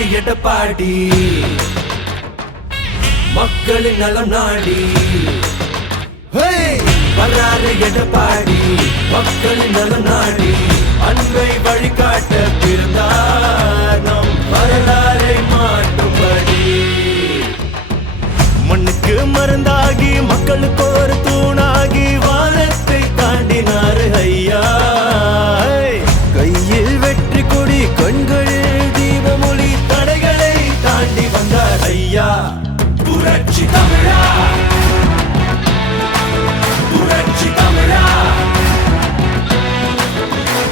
வர்றாரு எடப்பாடி மக்களின் நலம் நாடி வர்றாரு எடப்பாடி மக்களின் நலம் நாடி அன்பை வழிகாட்ட பிறந்தார் நம் வரலாறை மாற்றும்படி மண்ணுக்கு மருந்தாகி மக்களுக்கு ஒரு தூணாகி வானத்தை தாண்டினாரு ஐயா கையில் வெற்றி கொடி கண்களில் தீபமொழி தடைகளை தாண்டி வந்தார் ஐயா புரட்சி தமிழா புரட்சி தமிழா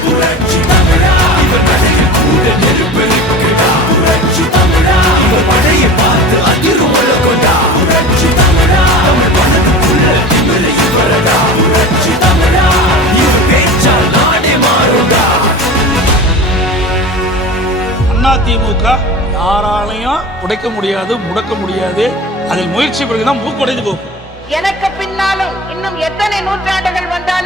புரட்சி தமிழா இவர் நடையில் கூட நெருப்பெருக்குடா புரட்சி தமிழா இவர் மழையை பார்த்து அதிரும் கொண்டா புரட்சி தமிழா தமிழ் மனதுக்குள்ள திமிரை இவரடா புரட்சி தமிழா இவர் பேச்சால் நாடே மாறுடா. அதிமுக யாராலையும் உடைக்க முடியாது முடக்க முடியாது. அதில் முயற்சி பிறகுதான் மூக்குடைந்து போகும். எனக்கு பின்னாலும் இன்னும் எத்தனை நூற்றாண்டுகள் வந்தால்